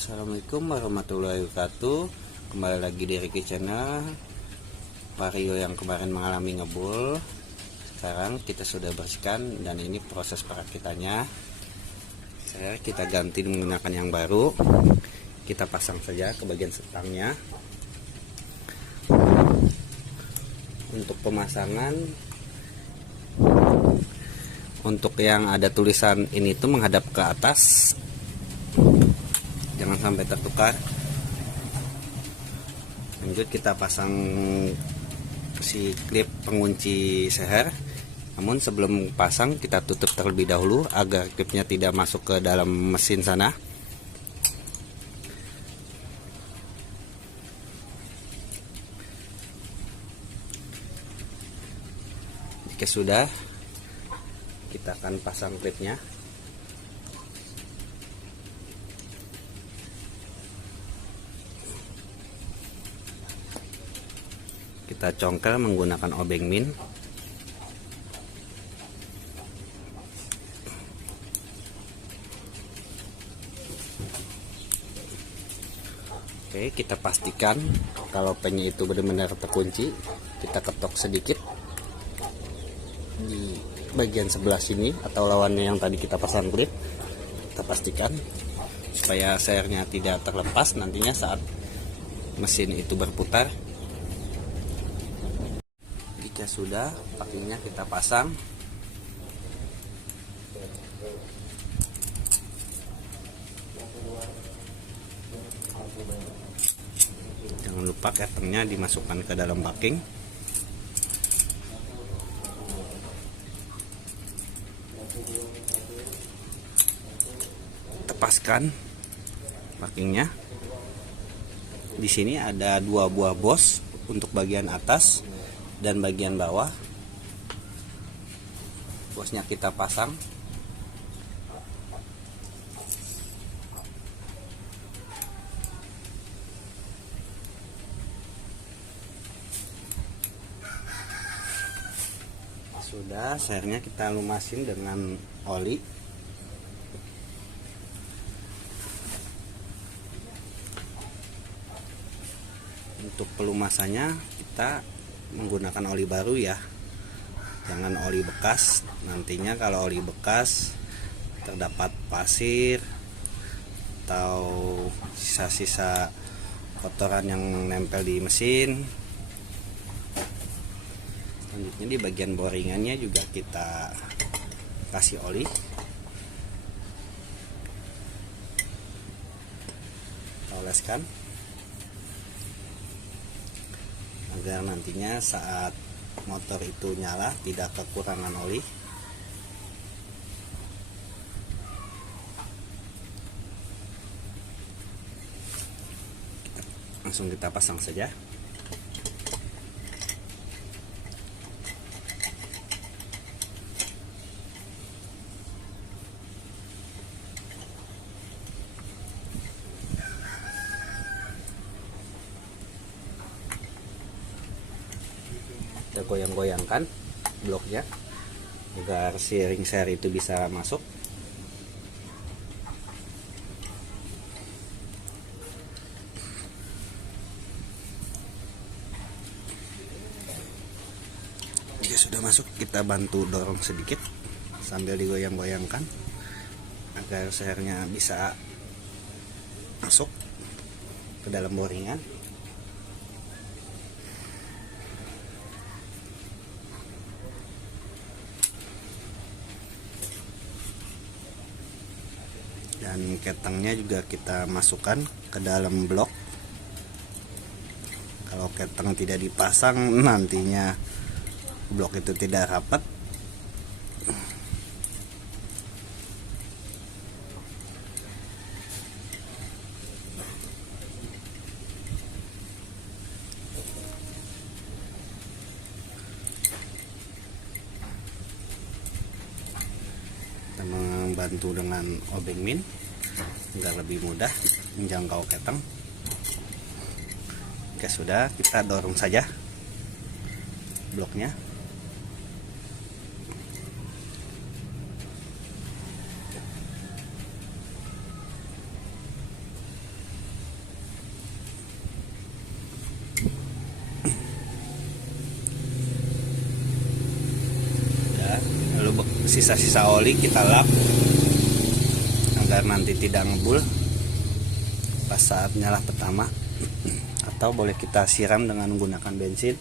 Assalamualaikum warahmatullahi wabarakatuh. Kembali lagi di Ricky Channel. Vario yang kemarin mengalami ngebul, sekarang kita sudah bersihkan dan ini proses perakitannya. Kita ganti menggunakan yang baru. Kita pasang saja ke bagian setangnya. Untuk pemasangan, untuk yang ada tulisan ini tuh menghadap ke atas, jangan sampai tertukar. Lanjut kita pasang si klip pengunci seher. Namun sebelum pasang kita tutup terlebih dahulu agar klipnya tidak masuk ke dalam mesin sana. Jika sudah, kita akan pasang klipnya. Kita congkel menggunakan obeng min. Oke, kita pastikan kalau pennya itu benar-benar terkunci. Kita ketok sedikit di bagian sebelah sini atau lawannya yang tadi kita pasang klip. Kita pastikan supaya sehernya tidak terlepas nantinya saat mesin itu berputar. Jika sudah, packingnya kita pasang. Jangan lupa ketengnya dimasukkan ke dalam packing. Tepaskan packingnya. Di sini ada 2 buah bos untuk bagian atas dan bagian bawah. Bosnya kita pasang. Sudah, sehernya kita lumasin dengan oli. Untuk pelumasannya kita menggunakan oli baru ya, jangan oli bekas. Nantinya kalau oli bekas terdapat pasir atau sisa-sisa kotoran yang nempel di mesin. Selanjutnya di bagian boringannya juga kita kasih oli. Kita oleskan agar nantinya saat motor itu nyala tidak kekurangan oli. Langsung kita pasang saja. Kita goyang-goyangkan bloknya agar si ring seher itu bisa masuk. Jika sudah masuk, kita bantu dorong sedikit sambil digoyang-goyangkan agar sehernya bisa masuk ke dalam boringan. Dan ketengnya juga kita masukkan ke dalam blok. Kalau keteng tidak dipasang, nantinya blok itu tidak rapat. Kita membantu dengan obeng min agar lebih mudah menjangkau keteng. Jika sudah, kita dorong saja bloknya. sudah. Lalu sisa-sisa oli kita lap agar nanti tidak ngebul pas saat nyala pertama. Atau boleh kita siram dengan menggunakan bensin.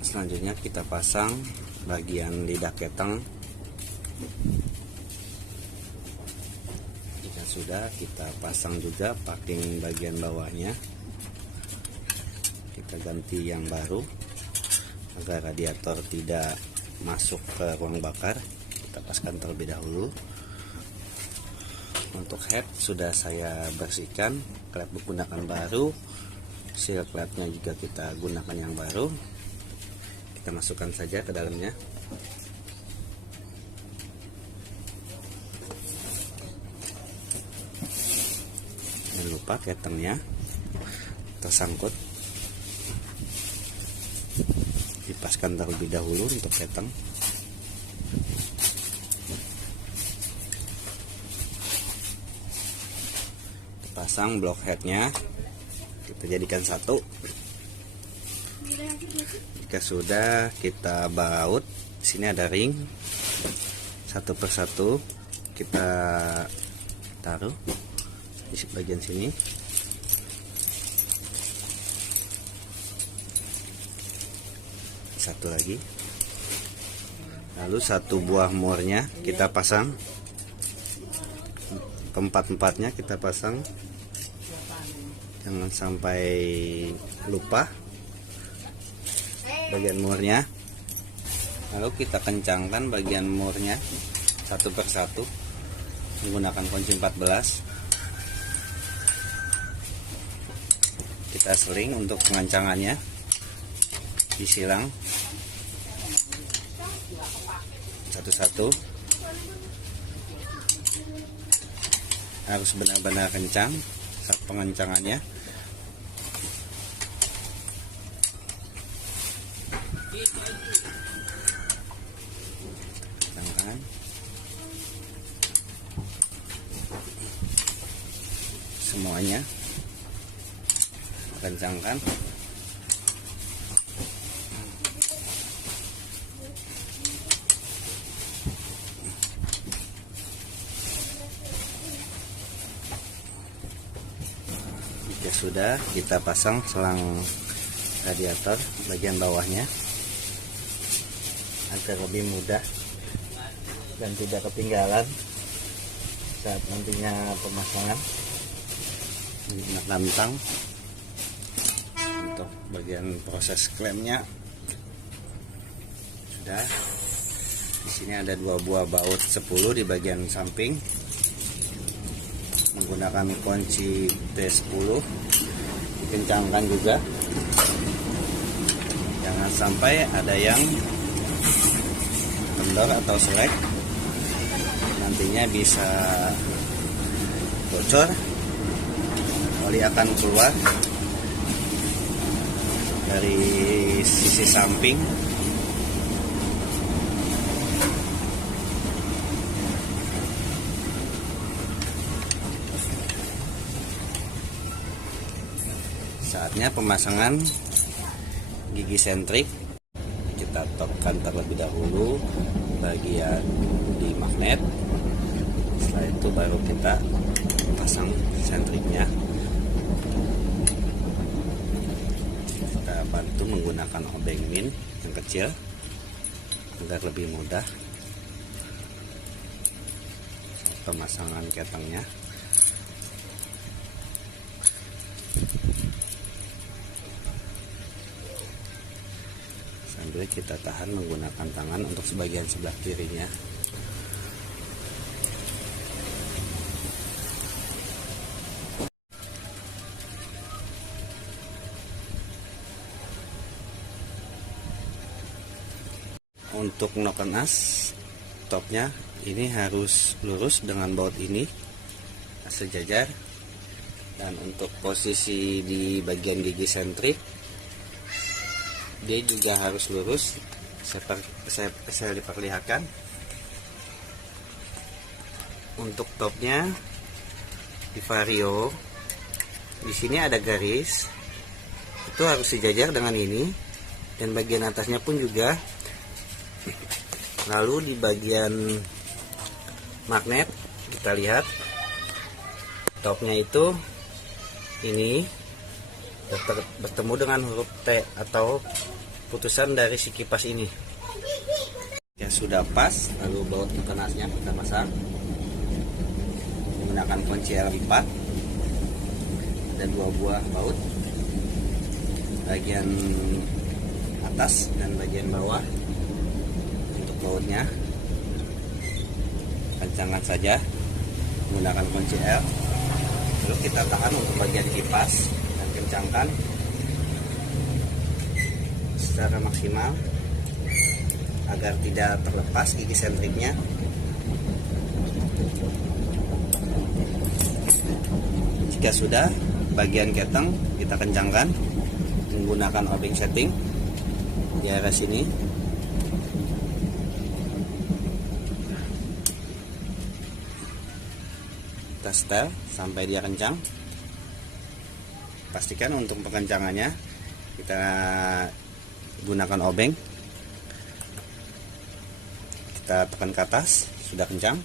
Selanjutnya kita pasang bagian lidah keteng. Jika sudah, kita pasang juga packing bagian bawahnya. Kita ganti yang baru agar radiator tidak masuk ke ruang bakar. Kita paskan terlebih dahulu. Untuk head sudah saya bersihkan, klep menggunakan baru, seal klepnya juga kita gunakan yang baru. Kita masukkan saja ke dalamnya. Jangan lupa ketengnya tersangkut. Dipaskan terlebih dahulu untuk keteng. Pasang blok headnya, kita jadikan satu. Jika sudah, kita baut. Di sini ada ring, satu persatu kita taruh di bagian sini. Satu lagi. Lalu satu buah mornya kita pasang. Keempat-empatnya kita pasang. Jangan sampai lupa bagian murnya. Lalu kita kencangkan bagian murnya satu persatu menggunakan kunci 14. Kita seling untuk pengencangannya, disilang satu-satu. Harus benar-benar kencang saat pengencangannya. Semuanya kencangkan. Jika sudah, kita pasang selang radiator bagian bawahnya agar lebih mudah dan tidak ketinggalan saat nantinya pemasangan. Nantang untuk bagian proses klemnya sudah. Di sini ada 2 buah baut 10 di bagian samping menggunakan kunci T10. Dikencangkan juga, jangan sampai ada yang kendor atau selek, nantinya bisa bocor. Oli akan keluar dari sisi samping. Saatnya pemasangan gigi sentrik. Kita tokkan terlebih dahulu bagian di magnet. Setelah itu baru kita pasang sentriknya. Bantu menggunakan obeng min yang kecil agar lebih mudah pemasangan ketengnya. Sambil kita tahan menggunakan tangan untuk sebagian sebelah kirinya. Untuk noken as topnya ini harus lurus dengan baut ini sejajar. Dan untuk posisi di bagian gigi sentrik, dia juga harus lurus. Saya diperlihatkan. Untuk topnya di Vario, di sini ada garis, itu harus sejajar dengan ini, dan bagian atasnya pun juga. Lalu di bagian magnet kita lihat topnya itu ini bertemu dengan huruf T atau putusan dari si kipas ini. Ya sudah pas, lalu baut penasnya kita pasang menggunakan kunci L4. Ada 2 buah baut, bagian atas dan bagian bawah. Untuk bautnya kencangkan saja menggunakan kunci L, lalu kita tahan untuk bagian kipas dan kencangkan secara maksimal agar tidak terlepas gigi sentriknya. Jika sudah, bagian keteng kita kencangkan menggunakan obeng setting di area sini. Kita setel sampai dia kencang. Pastikan untuk pengencangannya kita gunakan obeng, kita tekan ke atas, sudah kencang.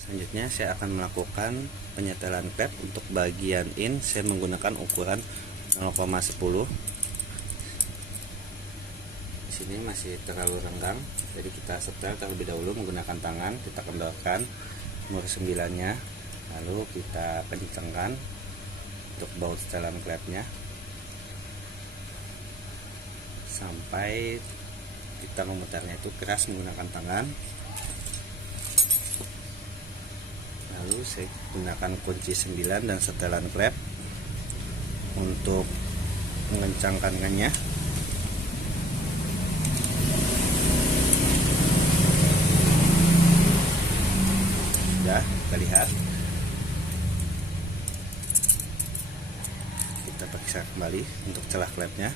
Selanjutnya saya akan melakukan penyetelan klep. Untuk bagian in saya menggunakan ukuran 0,10. Di sini masih terlalu renggang, jadi kita setel terlebih dahulu menggunakan tangan. Kita kendorkan nomor 9-nya, lalu kita kencangkan untuk baut setelan klepnya sampai kita memutarnya itu keras menggunakan tangan. Lalu saya gunakan kunci 9 dan setelan klep untuk mengencangkannya. Sudah, kita lihat. Kita periksa kembali untuk celah klepnya.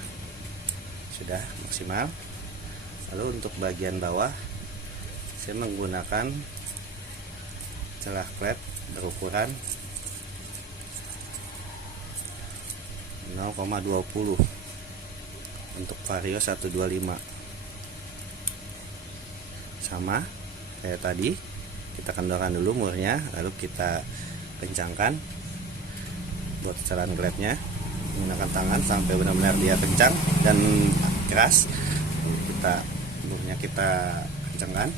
Sudah maksimal. Lalu untuk bagian bawah saya menggunakan celah klep berukuran 0,20 untuk Vario 125. Sama kayak tadi, kita kendorkan dulu murnya, lalu kita kencangkan buat setelan klepnya menggunakan tangan sampai benar-benar dia kencang dan keras. Murnya kita kencangkan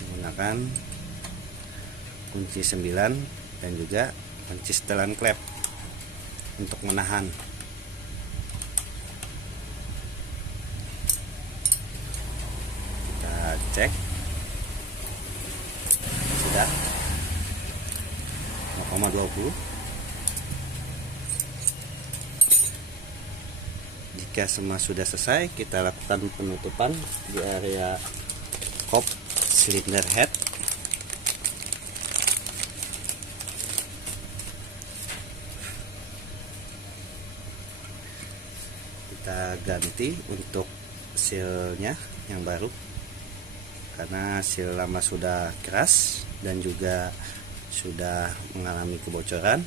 menggunakan kunci 9 dan juga kunci setelan klep untuk menahan. Kita cek, sudah 0,20. Jika semua sudah selesai, kita lakukan penutupan di area kop silinder head. Kita ganti untuk sealnya yang baru karena seal lama sudah keras dan juga sudah mengalami kebocoran.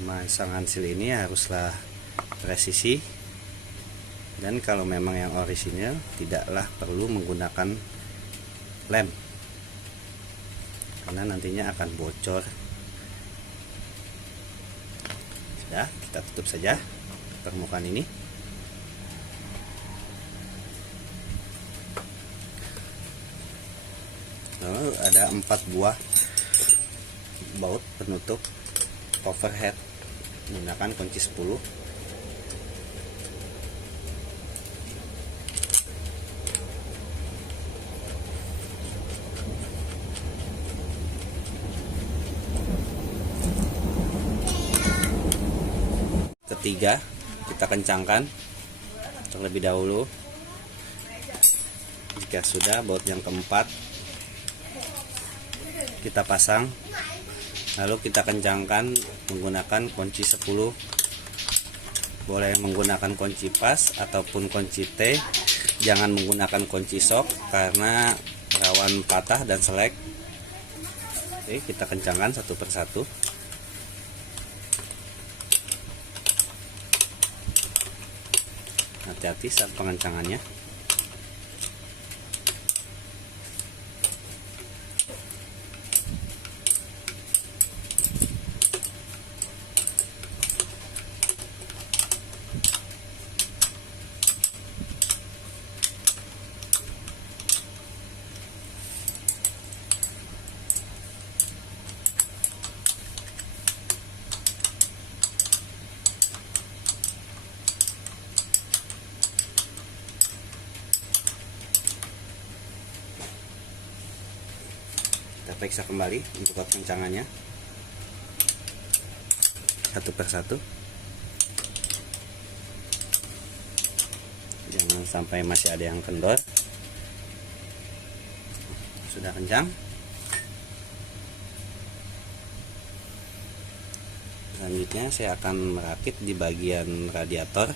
Pemasangan seal ini haruslah presisi, dan kalau memang yang orisinil tidaklah perlu menggunakan lem karena nantinya akan bocor. Sudah, kita tutup saja permukaan ini. Lalu ada 4 buah baut penutup cover head menggunakan kunci 10. Ketiga, kita kencangkan terlebih dahulu. Jika sudah, baut yang keempat kita pasang, lalu kita kencangkan menggunakan kunci 10. Boleh menggunakan kunci pas ataupun kunci T, jangan menggunakan kunci sok karena rawan patah dan selek. Oke, kita kencangkan satu persatu. Hati-hati saat pengencangannya. Kita periksa kembali untuk kencangannya satu persatu. Jangan sampai masih ada yang kendor. Sudah kencang. Selanjutnya saya akan merakit di bagian radiator.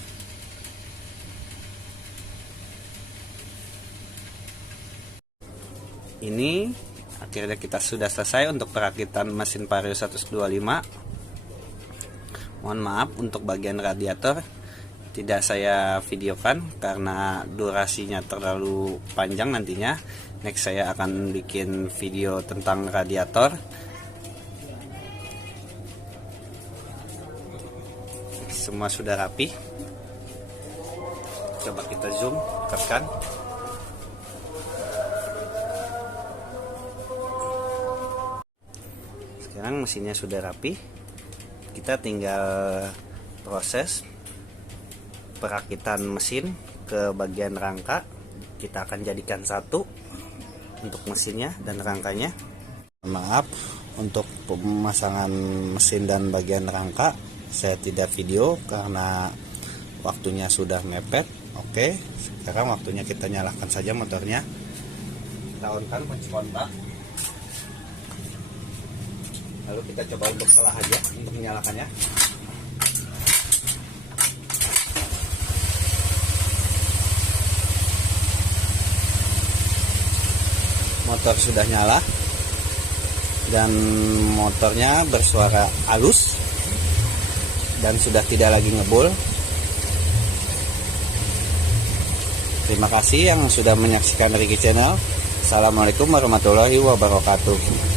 Ini akhirnya kita sudah selesai untuk perakitan mesin Vario 125. Mohon maaf untuk bagian radiator tidak saya videokan karena durasinya terlalu panjang nantinya. Next saya akan bikin video tentang radiator. Semua sudah rapi. Coba kita zoom, tekan. Sekarang mesinnya sudah rapi, kita tinggal proses perakitan mesin ke bagian rangka. Kita akan jadikan satu untuk mesinnya dan rangkanya. Maaf untuk pemasangan mesin dan bagian rangka saya tidak video karena waktunya sudah mepet. Oke, sekarang waktunya kita nyalakan saja motornya. Kita on-kan kunci kontak. Lalu kita coba untuk selah aja untuk menyalakannya. Motor sudah nyala dan motornya bersuara halus dan sudah tidak lagi ngebul. Terima kasih yang sudah menyaksikan Ricky Channel. Assalamualaikum warahmatullahi wabarakatuh.